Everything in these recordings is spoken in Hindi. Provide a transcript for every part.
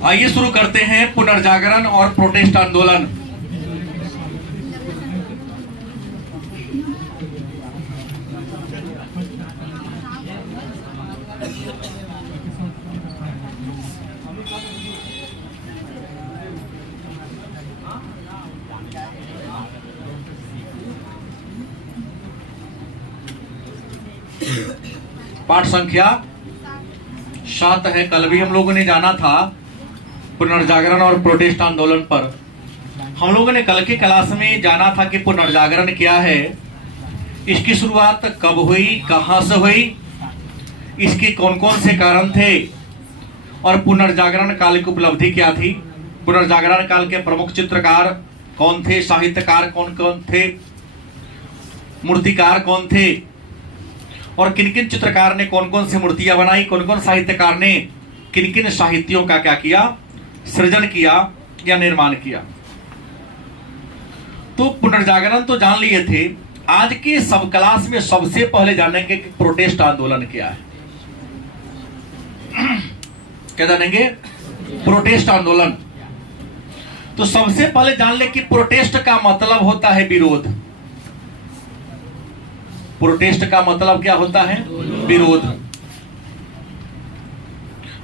आइए शुरू करते हैं पुनर्जागरण और प्रोटेस्ट आंदोलन। पाठ संख्या 7 है। कल भी हम लोगों ने जाना था पुनर्जागरण और प्रोटेस्ट आंदोलन पर। हम लोगों ने कल की क्लास में जाना था कि पुनर्जागरण क्या है, इसकी शुरुआत कब हुई, कहां से हुई, इसके कौन कौन से कारण थे और पुनर्जागरण काल की उपलब्धि क्या थी। पुनर्जागरण काल के प्रमुख चित्रकार कौन थे, साहित्यकार कौन कौन थे, मूर्तिकार कौन थे और किन किन चित्रकार ने कौन कौन सी मूर्तियां बनाई, कौन कौन साहित्यकार ने किन किन साहित्यों का क्या किया, सृजन किया या निर्माण किया। तो पुनर्जागरण तो जान लिए थे। आज के सब क्लास में सबसे पहले जानेंगे कि प्रोटेस्ट आंदोलन क्या है। क्या जानेंगे? प्रोटेस्ट आंदोलन। तो सबसे पहले जान ले कि प्रोटेस्ट का मतलब होता है विरोध। प्रोटेस्ट का मतलब क्या होता है? विरोध।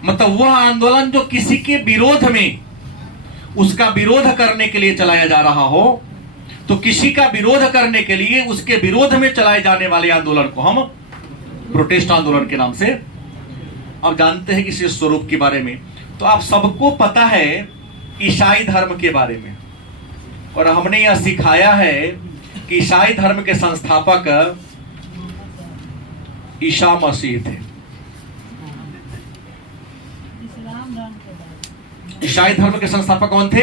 मतलब वह आंदोलन जो किसी के विरोध में, उसका विरोध करने के लिए चलाया जा रहा हो। तो किसी का विरोध करने के लिए उसके विरोध में चलाए जाने वाले आंदोलन को हम प्रोटेस्ट आंदोलन के नाम से अब जानते हैं। किसी स्वरूप के बारे में तो आप सबको पता है ईसाई धर्म के बारे में, और हमने यह सिखाया है कि ईसाई धर्म के संस्थापक ईसा मसीह थे। ईसाई धर्म के संस्थापक कौन थे?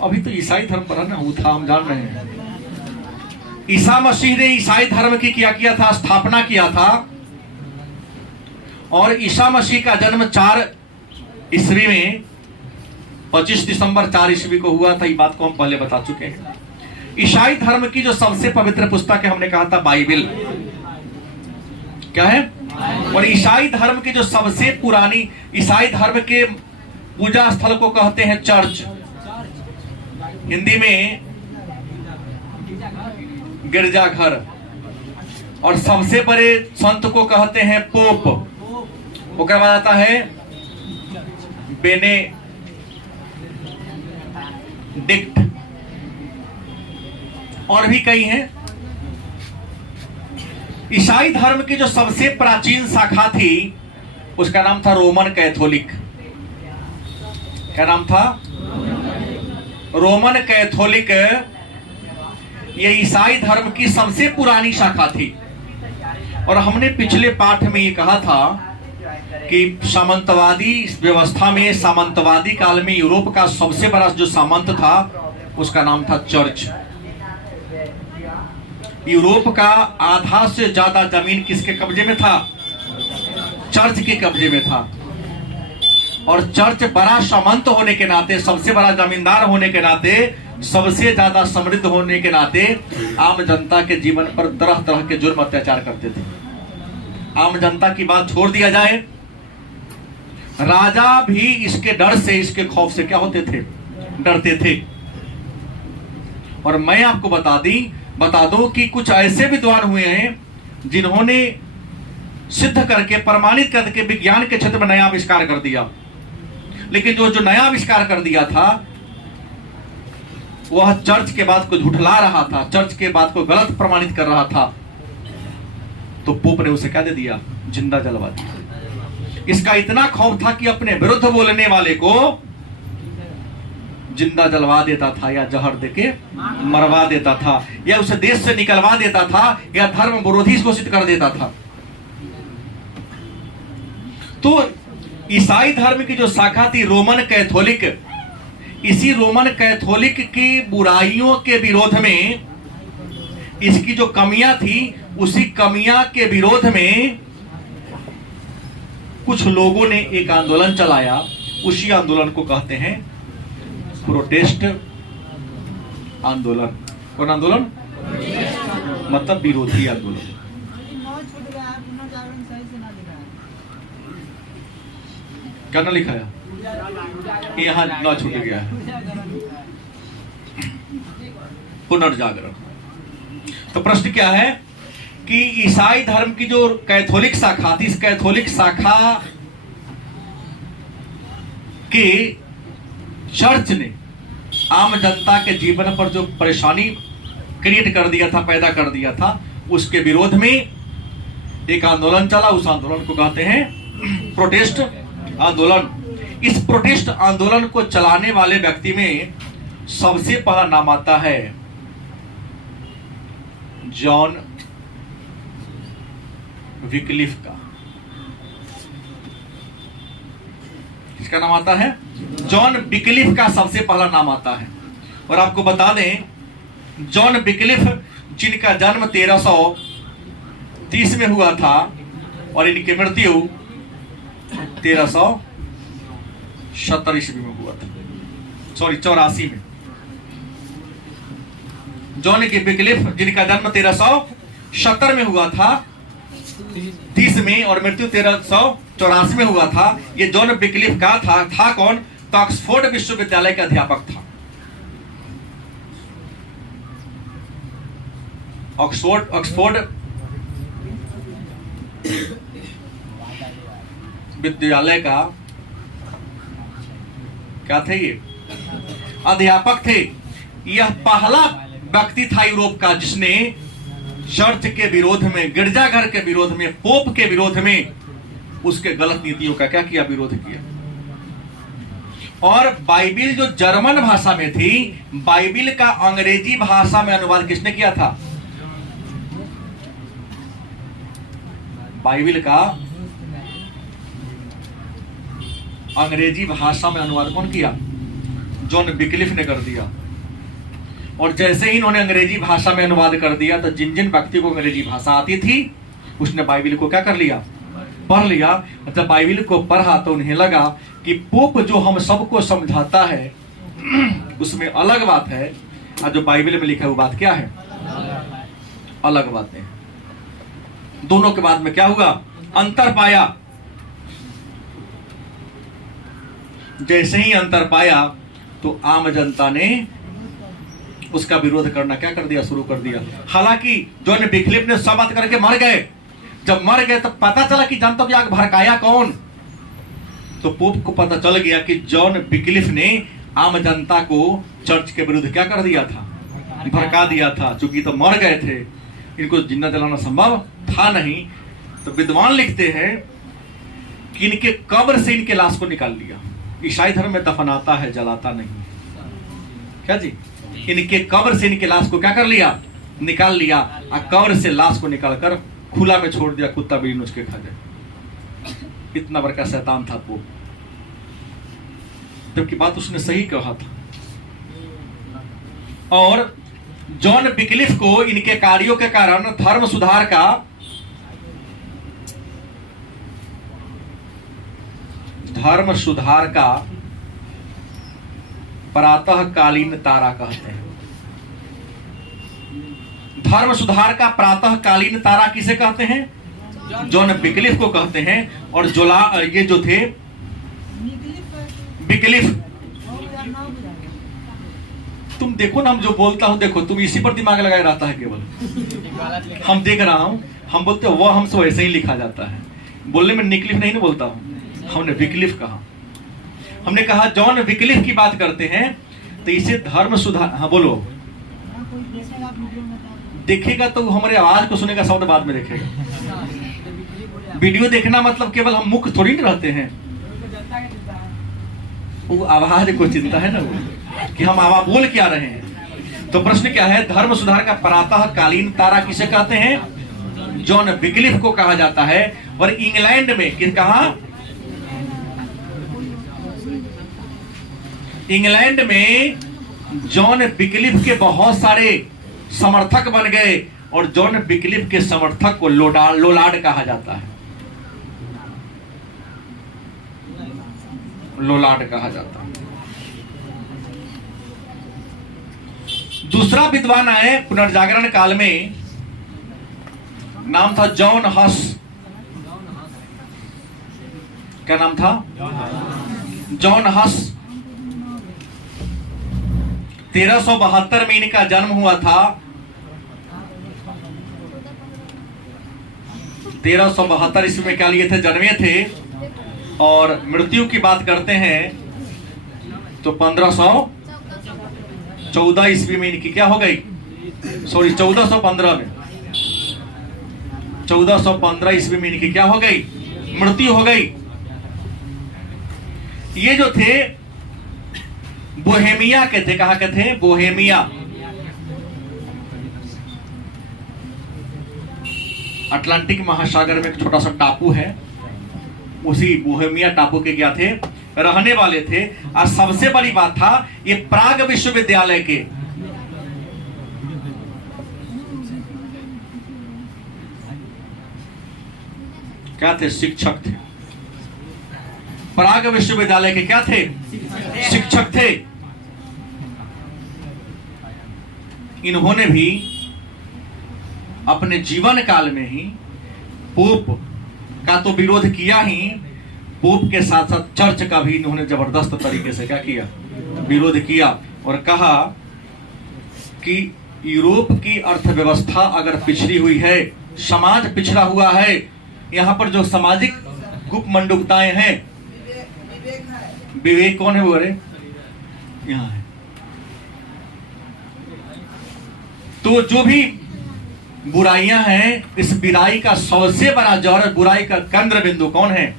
अभी तो ईसाई धर्म पर ना वो था, हम जान रहे हैं। ईसा मसीह ने ईसाई धर्म की क्या किया था? स्थापना किया था। और ईसा मसीह का जन्म 4 ईस्वी में 25 दिसंबर 4 ईस्वी को हुआ था। ये बात को हम पहले बता चुके हैं। ईसाई धर्म की जो सबसे पवित्र पुस्तक है, हमने कहा था बाइबिल। क्या है? और ईसाई धर्म की जो सबसे पुरानी, ईसाई धर्म के पूजा स्थल को कहते हैं चर्च, हिंदी में गिरजाघर। और सबसे बड़े संत को कहते हैं पोप। वो क्या बात आता है? बेनेडिक्ट। और भी कई हैं। ईसाई धर्म की जो सबसे प्राचीन शाखा थी उसका नाम था रोमन कैथोलिक। क्या नाम था? Roman Catholic. ये ईसाई धर्म की सबसे पुरानी शाखा थी। और हमने पिछले पाठ में ये कहा था कि सामंतवादी व्यवस्था में, सामंतवादी काल में यूरोप का सबसे बड़ा जो सामंत था उसका नाम था चर्च। यूरोप का आधा से ज्यादा जमीन किसके कब्जे में था? चर्च के कब्जे में था। और चर्च बड़ा सामंत होने के नाते, सबसे बड़ा जमींदार होने के नाते, सबसे ज्यादा समृद्ध होने के नाते आम जनता के जीवन पर तरह तरह के जुर्म अत्याचार करते थे। आम जनता की बात छोड़ दिया जाए, राजा भी इसके डर से, इसके खौफ से क्या होते थे? डरते थे। और मैं आपको बता दो कि कुछ ऐसे विद्वान हुए हैं जिन्होंने सिद्ध करके, प्रमाणित करके विज्ञान के क्षेत्र में नया आविष्कार कर दिया। लेकिन जो नया आविष्कार कर दिया था वह चर्च के बात को झुठला रहा था, चर्च के बात को गलत प्रमाणित कर रहा था। तो पोप ने उसे क्या दे दिया? जिंदा जलवा दिया। इसका इतना खौफ था कि अपने विरुद्ध बोलने वाले को जिंदा जलवा देता था, या जहर देके मरवा देता था, या उसे देश से निकलवा देता था, या धर्म विरोधी घोषित कर देता था। तो ईसाई धर्म की जो शाखा थी रोमन कैथोलिक, इसी रोमन कैथोलिक की बुराइयों के विरोध में, इसकी जो कमियां थी उसी कमियां के विरोध में कुछ लोगों ने एक आंदोलन चलाया। उसी आंदोलन को कहते हैं प्रोटेस्ट आंदोलन। कौन आंदोलन? मतलब विरोधी आंदोलन। क्या ना लिखा है, यहाँ ना छूट गया है। पुनर्जागरण। तो प्रश्न क्या है कि ईसाई धर्म की जो कैथोलिक शाखा थी, इस कैथोलिक शाखा के चर्च ने आम जनता के जीवन पर जो परेशानी क्रिएट कर दिया था, पैदा कर दिया था, उसके विरोध में एक आंदोलन चला। उस आंदोलन को कहते हैं प्रोटेस्ट आंदोलन। इस प्रोटेस्ट आंदोलन को चलाने वाले व्यक्ति में सबसे पहला नाम आता है जॉन विक्लिफ का। इसका नाम आता है जॉन विक्लिफ का, सबसे पहला नाम आता है। और आपको बता दें, जॉन विक्लिफ जिनका जन्म 1330 में हुआ था और इनकी मृत्यु 1370 ईस्वी में हुआ था, सॉरी 84 में। जॉन विक्लिफ जिनका जन्म 1370 में हुआ था, 30 में, और मृत्यु 1384 में हुआ था। ये जॉन विक्लिफ का था कौन? तो ऑक्सफोर्ड विश्वविद्यालय का अध्यापक था। ऑक्सफोर्ड विद्यालय का क्या थे? ये अध्यापक थे। यह पहला व्यक्ति था यूरोप का जिसने चर्च के विरोध में, गिरजाघर के विरोध में, पोप के विरोध में, उसके गलत नीतियों का क्या किया? विरोध किया। और बाइबिल जो जर्मन भाषा में थी, बाइबिल का अंग्रेजी भाषा में अनुवाद किसने किया था? बाइबिल का अंग्रेजी भाषा में अनुवाद कौन किया? जॉन विक्लिफ ने कर दिया। और जैसे ही इन्होंने अंग्रेजी भाषा में अनुवाद कर दिया, तो जिन जिन व्यक्ति को अंग्रेजी भाषा आती थी, उसने बाइबिल को क्या कर लिया? पढ़ लिया। जब बाइबिल को पढ़ा तो उन्हें लगा कि पोप जो हम सबको समझाता है उसमें अलग बात है, और जो बाइबिल में लिखा है वो बात क्या है? अलग बातें। दोनों के बाद में क्या हुआ? अंतर पाया। जैसे ही अंतर पाया तो आम जनता ने उसका विरोध करना क्या कर दिया? शुरू कर दिया। हालांकि जॉन विक्लिफ ने सब बात करके मर गए। जब मर गए तब पता चला कि जनता को आग भड़काया कौन? तो पोप को पता चल गया कि जॉन विक्लिफ ने आम जनता को चर्च के विरुद्ध क्या कर दिया था? भड़का दिया था। चूंकि तो मर गए थे, इनको जिंदा जलाना संभव था नहीं, तो विद्वान लिखते हैं कि इनके कब्र से इनके लाश को निकाल लिया। ईसाई धर्म में दफनाता है, जलाता नहीं। क्या जी? इनके कब्र से इनके लाश को क्या कर लिया? निकाल लिया। और कब्र से लाश को निकालकर खुला में छोड़ दिया, कुत्ता बिल्ली नोच के खा जाए। इतना बड़ा शैतान था वो। जबकि बात उसने सही कहा था। और जॉन विक्लिफ को इनके कार्यों के कारण धर्म सुधार का प्रातःकालीन तारा कहते हैं। धर्म सुधार का प्रातःकालीन तारा किसे कहते हैं? जॉन विक्लिफ को कहते हैं। और ये जो थे विक्लिफ, तुम देखो ना, हम जो बोलता हूं देखो, तुम इसी पर दिमाग लगाए रहता है केवल। हम देख रहा हूं, हम बोलते हो वह हमसे वैसे ही लिखा जाता है। बोलने में निक्लिफ नहीं ना बोलता हूं, हमने विक्लिफ कहा। हमने कहा जॉन विक्लिफ की बात करते हैं तो इसे धर्म सुधार। हाँ बोलो। देखेगा तो हमारे आवाज को सुनेगा, शब्द बाद में देखेगा। वीडियो देखना मतलब केवल हम मुख थोड़ी नहीं रहते हैं, वो आवाज को चिंता है ना वो, कि हम आवाज बोल क्या रहे हैं। तो प्रश्न क्या है? धर्म सुधार का प्रातःकालीन तारा किसे कहते हैं? जॉन विक्लिफ को कहा जाता है। और इंग्लैंड में कहा? इंग्लैंड में जॉन विक्लिफ के बहुत सारे समर्थक बन गए और जॉन विक्लिफ के समर्थक को लोलार्ड कहा जाता है। लोलार्ड कहा जाता है। दूसरा विद्वान आए पुनर्जागरण काल में, नाम था जॉन हस। क्या नाम था? जॉन हस। 1372 में इनका जन्म हुआ था। 1372 ईस्वी में क्या लिए थे? जन्मे थे। और मृत्यु की बात करते हैं तो 1514 ईस्वी में इनकी क्या हो गई? सॉरी 1415 में, 1415 ईस्वी में इनकी क्या हो गई? मृत्यु हो गई। ये जो थे बोहेमिया के थे। कहां के थे? बोहेमिया। अटलांटिक महासागर में एक छोटा सा टापू है, उसी बोहेमिया टापू के क्या थे? रहने वाले थे। और सबसे बड़ी बात था, ये प्राग विश्वविद्यालय के क्या थे? शिक्षक थे। प्राग विश्वविद्यालय के क्या थे? शिक्षक थे। इन्होंने भी अपने जीवन काल में ही पोप का तो विरोध किया ही, पोप के साथ साथ चर्च का भी इन्होंने जबरदस्त तरीके से क्या किया? विरोध किया। और कहा कि यूरोप की अर्थव्यवस्था अगर पिछड़ी हुई है, समाज पिछड़ा हुआ है, यहाँ पर जो सामाजिक गुपमंडुकताएं हैं, विवेक कौन है? वो अरे यहाँ है। तो जो भी बुराइयां हैं, इस बुराई का सबसे बड़ा जड़, बुराई का केंद्र बिंदु कौन है?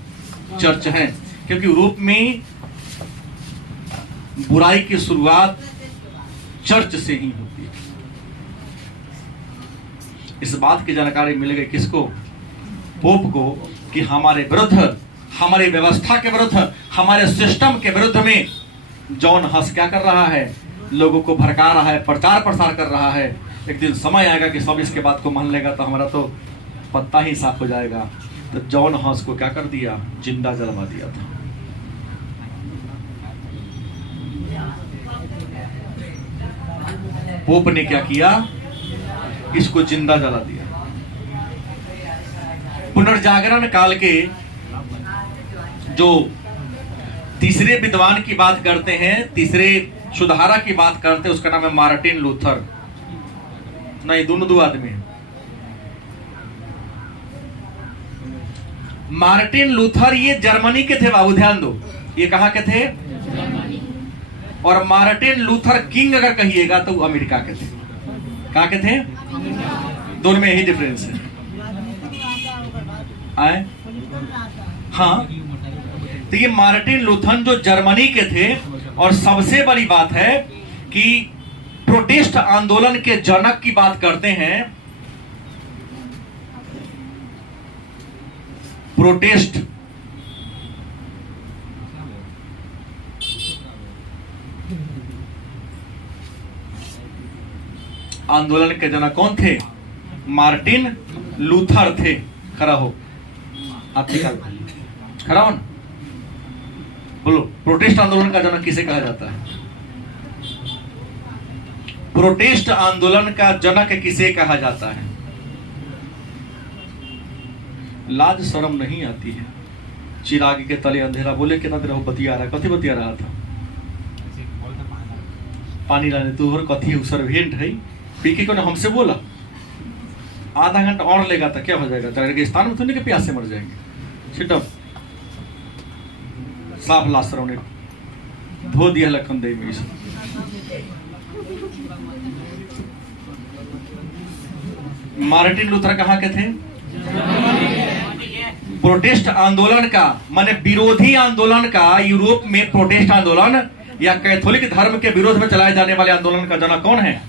चर्च है। क्योंकि यूरोप में बुराई की शुरुआत चर्च से ही होती है। इस बात की जानकारी मिल गई किसको? पोप को, कि हमारे विरुद्ध, हमारी व्यवस्था के विरुद्ध, हमारे सिस्टम के विरुद्ध में जॉन हस क्या कर रहा है? लोगों को भड़का रहा है, प्रचार प्रसार कर रहा है। एक दिन समय आएगा कि सब इसके बात को मान लेगा, तो हमारा तो पत्ता ही साफ हो जाएगा। तो जॉन हस को क्या कर दिया? जिंदा जलवा दिया था। पोप ने क्या किया? इसको जिंदा जला दिया। पुनर्जागरण काल के जो तीसरे विद्वान की बात करते हैं, तीसरे सुधारा की बात करते हैं, उसका नाम है मार्टिन लूथर। नहीं, दोनों दो आदमी हैं। मार्टिन लूथर ये जर्मनी के थे बाबू, ध्यान दो। ये कहां के थे? और मार्टिन लूथर किंग अगर कहिएगा तो वो अमेरिका के थे। कहां के थे? दोनों में यही डिफरेंस है। आए? हाँ, तो ये मार्टिन लूथर जो जर्मनी के थे। और सबसे बड़ी बात है कि प्रोटेस्ट आंदोलन के जनक की बात करते हैं। प्रोटेस्ट आंदोलन के जनक कौन थे? मार्टिन लूथर थे। खड़ा हो, आप खड़ा हो ना, बोलो। प्रोटेस्ट आंदोलन का जनक किसे कहा जाता है? प्रोटेस्ट आंदोलन का जनक किसे कहा जाता है? लाज शर्म नहीं आती है? चिराग के तले अंधेरा, बोले कितना देर हो बतिया रहा? कथी बतिया रहा था? पानी लाने तू और कथी सर्वेंट है, पी के हमसे बोला। आधा घंटा और लेगा तो क्या हो जाएगा? रेगिस्तान में तो नहीं कि प्यास से मर जाएंगे। सिटअप साफ लाशरों ने धो दिया लखन दे में। मार्टिन लूथर कहां के थे? प्रोटेस्ट आंदोलन का माने विरोधी आंदोलन का, यूरोप में प्रोटेस्ट आंदोलन या कैथोलिक धर्म के विरोध में चलाए जाने वाले आंदोलन का जनक कौन है?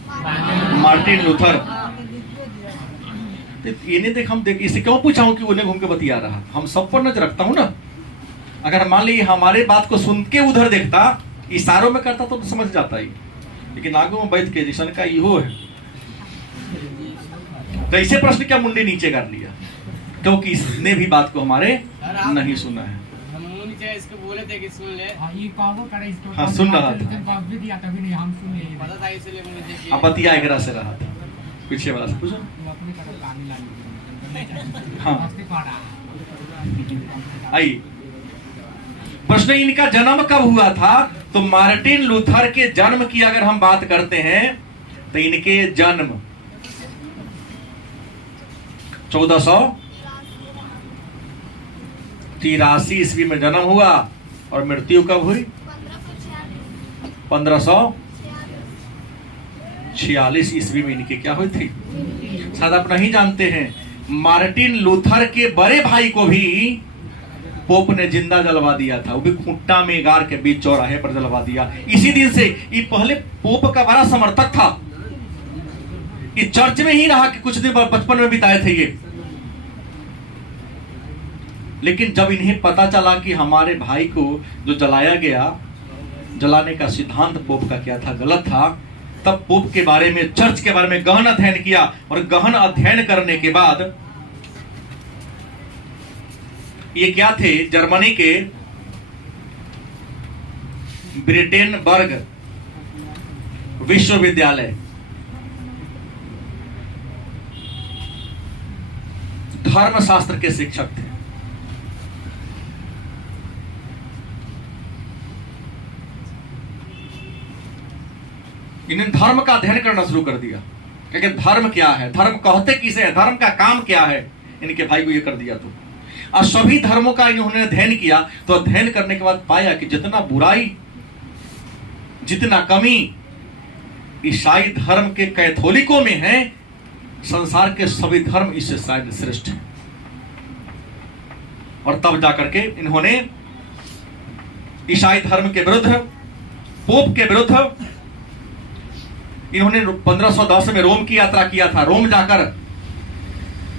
Martin Luther. ये नहीं देख, हम देख इसे क्यों पूछा हूं कि उन्हें घूम के बतिया रहा? हम सब पर नजर रखता हूं ना। अगर मान लीजिए हमारे बात को सुन के उधर देखता, इशारों में करता तो समझ जाता ही, लेकिन आगू में बैठ के जिसन का इहो है। तो इसे प्रश्न क्या मुंडी नीचे कर लिया? क्योंकि इसने भी बात को हमारे नहीं सुना है। इसको बोले थे कि सुन ले। हाँ, सुन रहा था। अब बतिया एकरा से रहा था, पीछे वाला से पूछो। हाँ, आइए प्रश्न इनका जन्म कब हुआ था? तो मार्टिन लूथर के जन्म की अगर हम बात करते हैं तो इनके जन्म 1483 ईस्वी में जन्म हुआ और मृत्यु कब हुई? 1546 ईस्वी में इनकी क्या हुई थी? शायद आप नहीं जानते हैं, मार्टिन लूथर के बड़े भाई को भी पोप ने जिंदा जलवा दिया था, वो भी खूंटा में गार के बीच चौराहे पर जलवा दिया। इसी दिन से ये पहले पोप का बड़ा समर्थक था, ये चर्च में ही रहा कि कुछ दिन बचपन में बिताए थे ये। लेकिन जब इन्हें पता चला कि हमारे भाई को जो जलाया गया, जलाने का सिद्धांत पोप का क्या था, गलत था, तब पोप के बारे में, चर्च के बारे में गहन अध्ययन किया। और गहन अध्ययन करने के बाद ये क्या थे? जर्मनी के ब्रिटेनबर्ग विश्वविद्यालय धर्मशास्त्र के शिक्षक थे। इन्हें धर्म का अध्ययन करना शुरू कर दिया, क्योंकि धर्म क्या है, धर्म कहते किसे है, धर्म का काम क्या है। इनके भाई को ये कर दिया। तो और सभी धर्मों का इन्होंने अध्ययन किया। तो अध्ययन करने के बाद पाया कि जितना बुराई, जितना कमी ईसाई धर्म के कैथोलिकों में है, संसार के सभी धर्म इससे शायद श्रेष्ठ है। और तब जाकर के इन्होंने ईसाई धर्म के विरुद्ध, पोप के विरुद्ध, इन्होंने 1510 में रोम की यात्रा किया था। रोम जाकर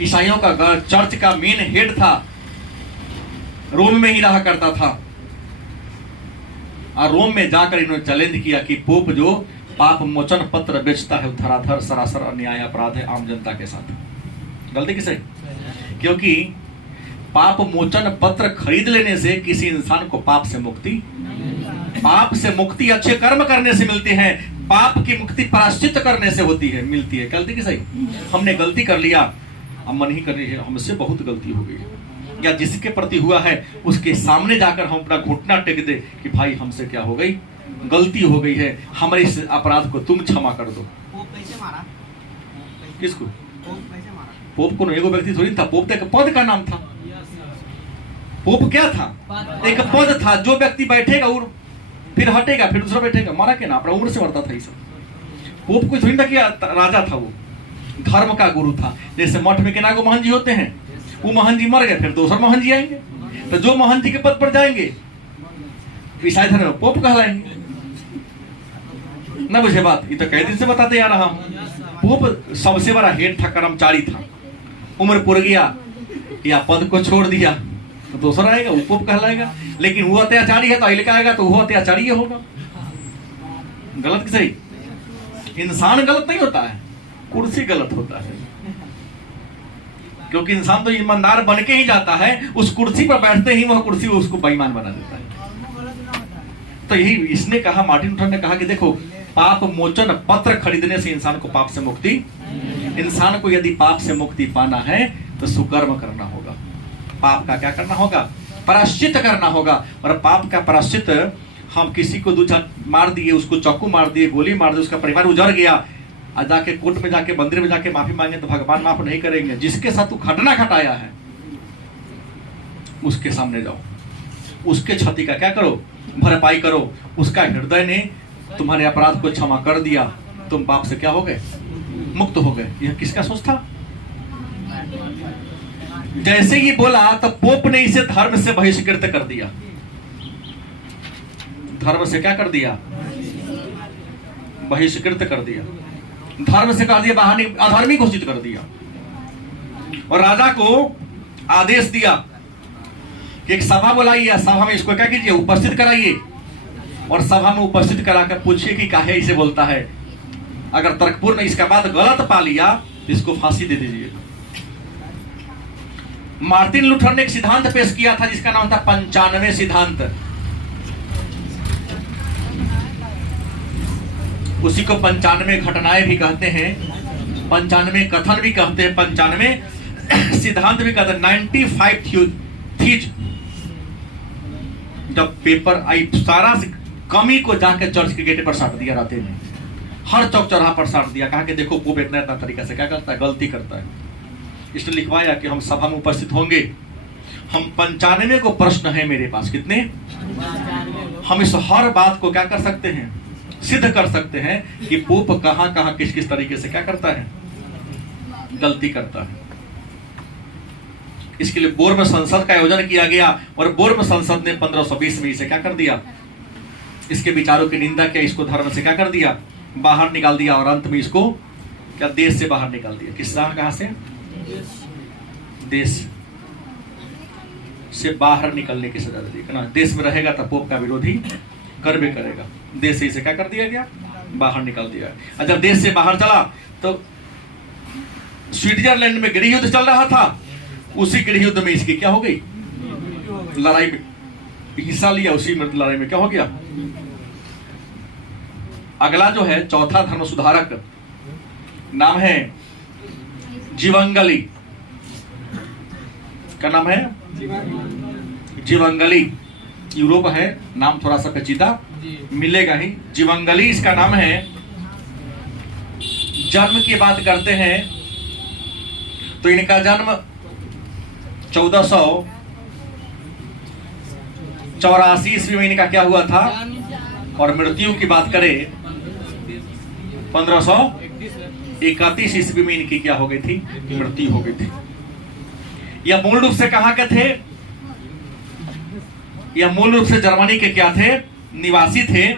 ईसाइयों का चर्च का मेन हेड था, रोम में ही रहा करता था। और रोम में जाकर इन्होंने चैलेंज किया कि पोप जो पाप मोचन पत्र बेचता है, धराधर सरासर अन्याय अपराध है आम जनता के साथ। गलती किसे? क्योंकि पाप मोचन पत्र खरीद लेने से किसी इंसान को पाप से मुक्ति अच्छे कर्म करने से मिलती है। पाप की मुक्ति प्रायश्चित करने से होती है, मिलती है। गलती की सही? हमने गलती कर लिया, अब मन ही करनी है, हमसे बहुत गलती हो गई, या जिसके प्रति हुआ है उसके सामने जाकर हम अपना घुटना टेक दे कि भाई हमसे क्या हो गई, गलती हो गई है, हमारे इस अपराध को तुम क्षमा कर दो। किसको? पोप को एगो व्यक्ति थोड़ी था, पोप तो एक पद का नाम था। पोप क्या था? एक पद था। जो व्यक्ति बैठेगा और फिर हटेगा, फिर दूसरा बैठेगा, मारा के ना, अपना उम्र से मरता था। सब पोप कोई थोड़ी था कि राजा था, वो धर्म का गुरु था। जैसे मठ में केना को महन जी होते हैं, वो महन जी मर गए, फिर दूसरा महन जी आएंगे, तो जो महन जी के पद पर जाएंगे ईसाई धर्म में पोप कहलाएंगे। ना बुझे बात? ये तो कई दिन से बताते आ रहा हूं। पोप सबसे बड़ा हेड था, कर्मचारी था। उम्र पुर गया या पद को छोड़ दिया तो दूसरा आएगा, वो पोप कहलाएगा। लेकिन वो अत्याचारी है तो अहिल का आएगा, तो वो अत्याचारी होगा। गलत कि सही? इंसान गलत नहीं होता है, कुर्सी गलत होता है। क्योंकि इंसान तो ईमानदार बन के ही जाता है, उस कुर्सी पर बैठते ही वह कुर्सी उसको बेईमान बना देता है। तो यही इसने कहा, मार्टिन लूथर ने कहा कि देखो, पाप मोचन पत्र खरीदने से इंसान को पाप से मुक्ति, इंसान को यदि पाप से मुक्ति पाना है तो सुकर्म करना होगा। पाप का क्या करना होगा? प्रायश्चित करना होगा। और पाप का प्रायश्चित, हम किसी को दो मार दिए, उसको चाकू मार दिए, गोली मार दी, उसका परिवार उजड़ गया, और जाके कोर्ट में जाके, मंदिर में जाके माफी मांगे तो भगवान माफ नहीं करेंगे। जिसके साथ तू घटना घटाया है उसके सामने जाओ, उसके क्षति का क्या करो? भरपाई करो। उसका हृदय ने तुम्हारे अपराध को क्षमा कर दिया, तुम पाप से क्या हो गए? मुक्त हो गए। यह किसका सोच था? जैसे ही बोला तो पोप ने इसे धर्म से बहिष्कृत कर दिया। धर्म से क्या कर दिया? बहिष्कृत कर दिया। धर्म से कर दिया, अधर्मी घोषित कर दिया। और राजा को आदेश दिया कि एक सभा बुलाइए, सभा में इसको क्या कीजिए? उपस्थित कराइए, और सभा में उपस्थित कराकर पूछिए कि काहे इसे बोलता है। अगर तर्कपूर्ण इसका बात गलत पा लिया तो इसको फांसी दे दीजिए। मार्टिन लूथर ने एक सिद्धांत पेश किया था जिसका नाम था 95 सिद्धांत। उसी को 95 घटनाएं भी कहते हैं, 95 कथन भी कहते हैं, 95 सिद्धांत भी कहते हैं। 95 थीज जब पेपर आई सारा कमी को जाके चर्च के गेट पर साट दिया रात में, हर चौक चौराहा पर साट दिया, कहा कि देखो पोप इतना इतना तरीका से क्या करता है, गलती करता है। इसने लिखवाया कि हम सभा में उपस्थित होंगे, हम 95 को प्रश्न है मेरे पास, कितने, हम इस हर बात को क्या कर सकते हैं, सिद्ध कर सकते हैं कि पोप कहां कहां किस किस तरीके से क्या करता है, गलती करता है। इसके लिए बोर्म संसद का आयोजन किया गया और बोर्म संसद ने 1520 में इसे क्या कर दिया, इसके विचारों की निंदा किया, इसको धर्म से क्या कर दिया, बाहर निकाल दिया और अंत में इसको क्या देश से बाहर निकाल दिया। किस तरह, कहां से, देश से बाहर निकलने की सजा दी ना। देश में रहेगा तो पोप का विरोधी करबे करेगा, देश से इसे क्या कर दिया गया, बाहर निकाल दिया। और जब देश से बाहर चला तो स्विट्जरलैंड में गृह युद्ध चल रहा था, उसी गृह युद्ध में इसकी क्या हो गई, लड़ाई में हिस्सा लिया, उसी में लड़ाई में क्या हो गया। अगला जो है चौथा धर्म सुधारक, नाम है जीवंगली, क्या नाम है, जीवंगली। यूरोप है, नाम थोड़ा सा पेचीदा मिलेगा ही। जीवंगली इसका नाम है। जन्म की बात करते हैं तो इनका जन्म 1484 ईस्वी में इनका क्या हुआ था, और मृत्यु की बात करें 1531 ईस्वी में इनकी क्या हो गई थी, मृत्यु हो गई थी। यह मूल रूप से कहां के थे, यह मूल रूप से जर्मनी के क्या थे, निवासी थे।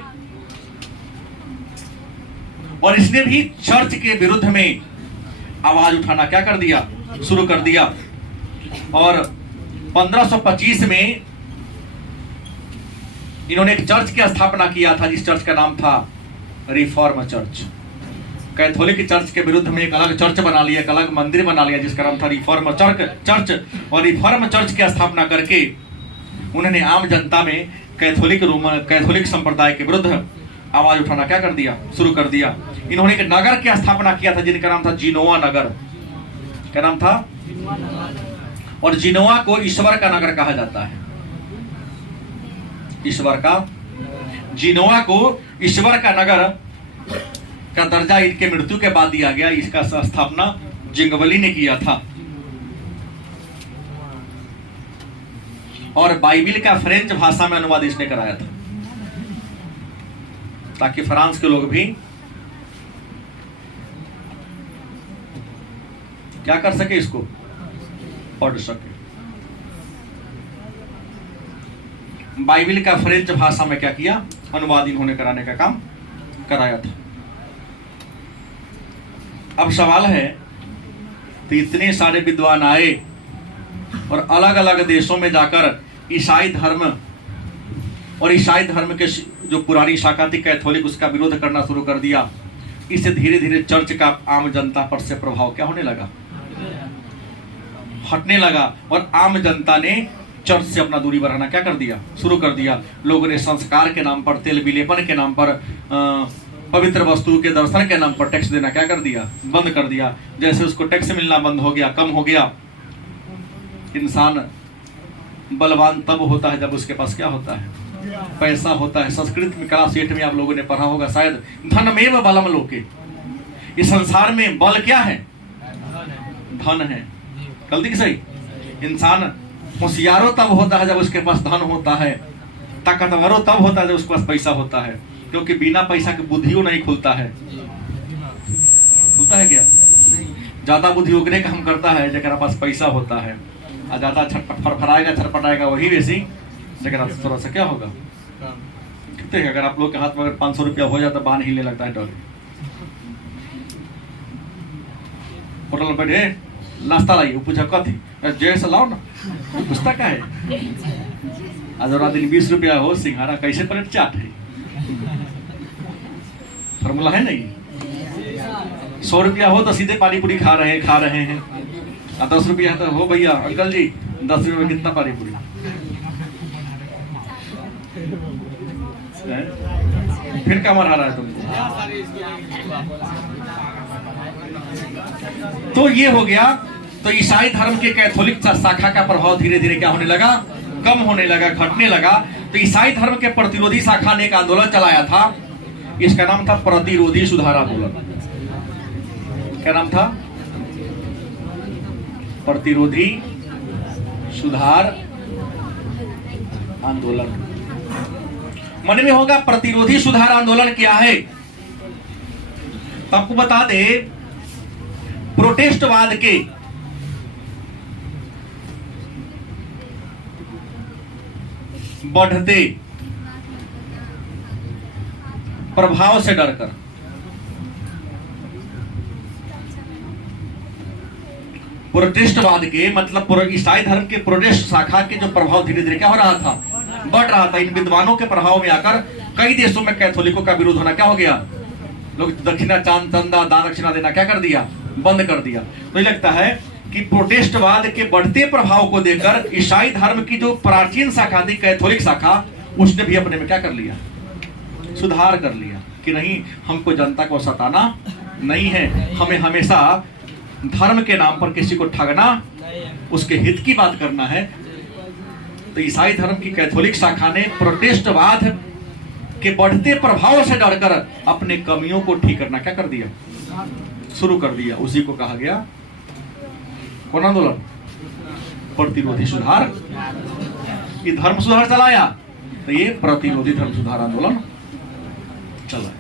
और इसने भी चर्च के विरुद्ध में आवाज उठाना क्या कर दिया, शुरू कर दिया। और 1525 में इन्होंने एक चर्च की स्थापना किया था, जिस चर्च का नाम था रिफॉर्म चर्च। कैथोलिक चर्च के विरुद्ध में एक अलग चर्च बना लिया, एक अलग मंदिर बना लिया, जिसका नाम था रिफॉर्म चर्च। और रिफॉर्म चर्च की स्थापना करके उन्होंने आम जनता में कैथोलिक संप्रदाय के विरुद्ध आवाज उठाना क्या कर दिया, शुरू कर दिया। इन्होंने एक नगर की स्थापना किया था, जिनका नाम था जिनोवा नगर। क्या नाम था, और जिनोवा को ईश्वर का नगर कहा जाता है। ईश्वर का, जिनोवा को ईश्वर का नगर का दर्जा इनके मृत्यु के बाद दिया गया। इसका स्थापना जिंगवली ने किया था। और बाइबिल का फ्रेंच भाषा में अनुवाद इसने कराया था, ताकि फ्रांस के लोग भी क्या कर सके, इसको पढ़ सके। बाइबिल का फ्रेंच भाषा में क्या किया, अनुवाद इन्होंने कराने का काम कराया था। अब सवाल है, तो इतने सारे विद्वान आए और अलग अलग देशों में जाकर ईसाई धर्म और ईसाई धर्म के जो पुरानी शाखा थी कैथोलिक, उसका विरोध करना शुरू कर दिया। इससे धीरे धीरे चर्च का आम जनता पर से प्रभाव क्या होने लगा, हटने लगा। और आम जनता ने चर्च से अपना दूरी बढ़ाना क्या कर दिया, शुरू कर दिया। लोगों ने संस्कार के नाम पर, तेल विलेपन के नाम पर, पवित्र वस्तु के दर्शन के नाम पर टैक्स देना क्या कर दिया, बंद कर दिया। जैसे उसको टैक्स मिलना बंद हो गया, कम हो गया। इंसान बलवान तब होता है जब उसके पास क्या होता है, पैसा होता है। संस्कृत में क्लास 8 में आप लोगों ने पढ़ा होगा शायद, धनमेव बलम लोके। इस संसार में बल क्या है, धन है। गलती की सही। इंसान होशियारो तब होता है जब उसके पास धन होता है, ताकतवरो तब होता है जब उसके पास पैसा होता है। क्योंकि बिना पैसा के बुद्धियों नहीं खुलता है। होता है क्या, ज्यादा बुद्धि उगने का हम करता है जरा पास पैसा होता है, और ज्यादा फरफराएगा छटपटाएगा वही वैसी जगह थोड़ा सा क्या होगा। कहते हैं अगर आप लोग के हाथ में अगर 500 रुपया हो जाता, बान हिलने लगता है डर। होटल में बैठे नाश्ता लाइए, पूछा कथी, जैसे लाओ ना, पूछता क्या है। आज दिन 20 रुपया हो, सिंघाड़ा कैसे प्लेट चाट है, फॉर्मूला है नहीं। 100 रुपया हो तो सीधे पानी पूरी खा रहे हैं। और 10 रुपया है तो हो भैया अंकल जी 10 रुपये में कितना पानी पूरी। फिर क्या मरा रहा है तुमको। तो ये हो गया। तो ईसाई धर्म के कैथोलिक शाखा का प्रभाव धीरे धीरे क्या होने लगा, कम होने लगा, घटने लगा। तो ईसाई धर्म के प्रतिरोधी शाखा ने एक आंदोलन चलाया था, इसका नाम था प्रतिरोधी सुधार आंदोलन। क्या नाम था? प्रतिरोधी सुधार आंदोलन। मन में होगा प्रतिरोधी सुधार आंदोलन क्या है? तो आपको बता दे, प्रोटेस्टवाद के बढ़ते प्रभाव से डरकर प्रोटेस्टवाद के मतलब ईसाई धर्म के प्रोटेस्ट शाखा के जो प्रभाव धीरे धीरे क्या हो रहा था, बढ़ रहा था। इन विद्वानों के प्रभाव में आकर कई देशों में कैथोलिकों का विरोध होना क्या हो गया, लोग दक्षिणा चंदा दान दक्षिणा देना क्या कर दिया, बंद कर दिया। तो ये लगता है कि प्रोटेस्टवाद के बढ़ते प्रभाव को देखकर ईसाई धर्म की जो प्राचीन शाखा थी कैथोलिक शाखा, उसने भी अपने में क्या कर लिया, सुधार कर लिया कि नहीं, हमको जनता को सताना नहीं है, हमें हमेशा धर्म के नाम पर किसी को ठगना, उसके हित की बात करना है। तो ईसाई धर्म की कैथोलिक शाखा ने प्रोटेस्टवाद के बढ़ते प्रभाव से डरकर अपने कमियों को ठीक करना क्या कर दिया, शुरू कर दिया। उसी को कहा गया कौन आंदोलन? प्रतिरोधी सुधार। ये धर्म सुधार चलाया तो ये प्रतिरोधी धर्म सुधार आंदोलन चला।